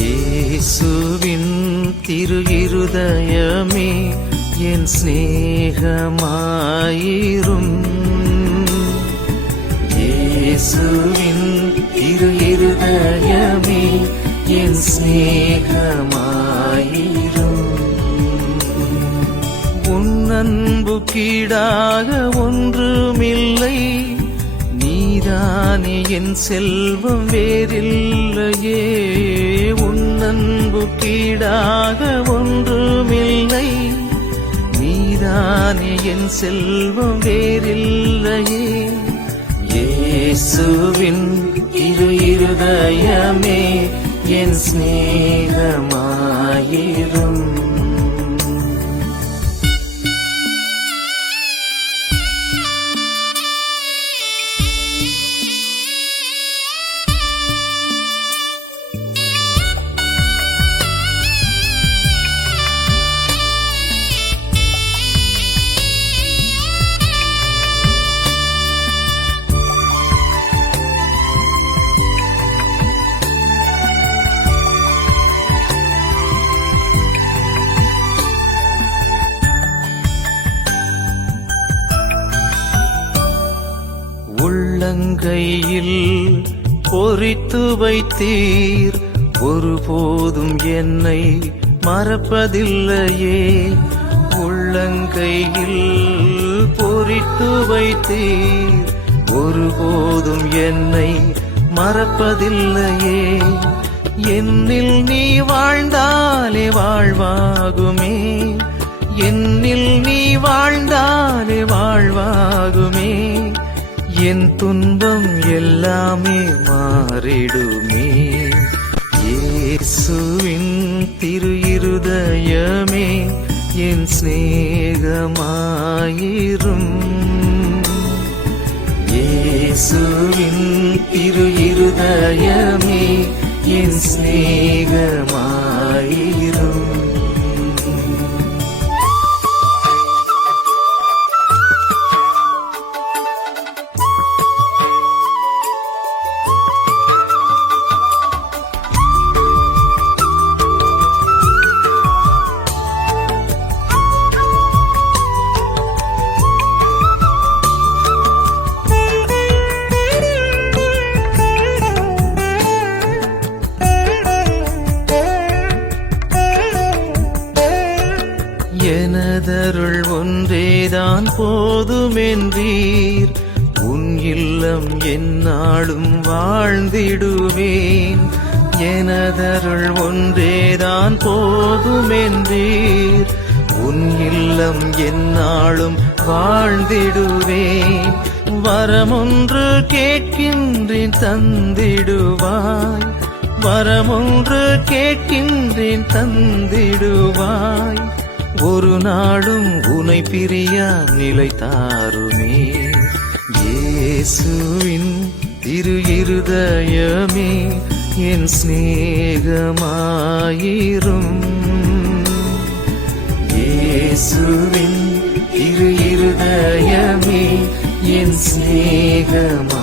இயேசுவின் திரு இருதயமே என் சிநேகமாயிரும். இயேசுவின் திரு இருதயமே என் சிநேகமாயிரும். உன் அன்பு கீடாக ஒன்றுமில்லை, நீதானே என் செல்வம் வேறில்லையே. உன் அன்பு கீடாக ஒன்றுமில்லை, நீதானே என் செல்வம் வேறில்லையே. இயேசுவின் இரு இருதயமே என் சிநேகமாயிரும். உள்ளங்கையில் பொறித்து வைத்தீர், ஒருபோதும் என்னை மறப்பதில்லையே. உள்ளங்கையில் பொறித்து வைத்தீர், ஒருபோதும் என்னை மறப்பதில்லையே. என்னில் நீ வாழ்ந்தாலே வாழ்வாகுமே, என்னில் நீ வாழ்ந்தாலே வாழ்வாகுமே. என் துன்பம் எல்லாமே மாறிடுமே. இயேசுவின் திரு இருதயமே என் சிநேகமாயிரும். இயேசுவின் திரு இருதயமே என் சிநேகமாயிரும். எனதருள் ஒன்றேதான் போதுமென்றீர், உன் இல்லம் எந்நாளும் வாழ்ந்திடுவேன். எனதருள் ஒன்றேதான் போதுமென்றீர், உன் இல்லம் எந்நாளும் வாழ்ந்திடுவேன். வரமொன்று கேட்கின்றேன் தந்திடுவாய், வரமொன்று கேட்கின்றேன் தந்திடுவாய். ஒரு நாளும் உனை பிரியா நிலை தாருமே. இயேசுவின் திரு இருதயமே என் சிநேகமாயிரும். இயேசுவின் திரு இருதயமே என் சிநேகமாயிரும்.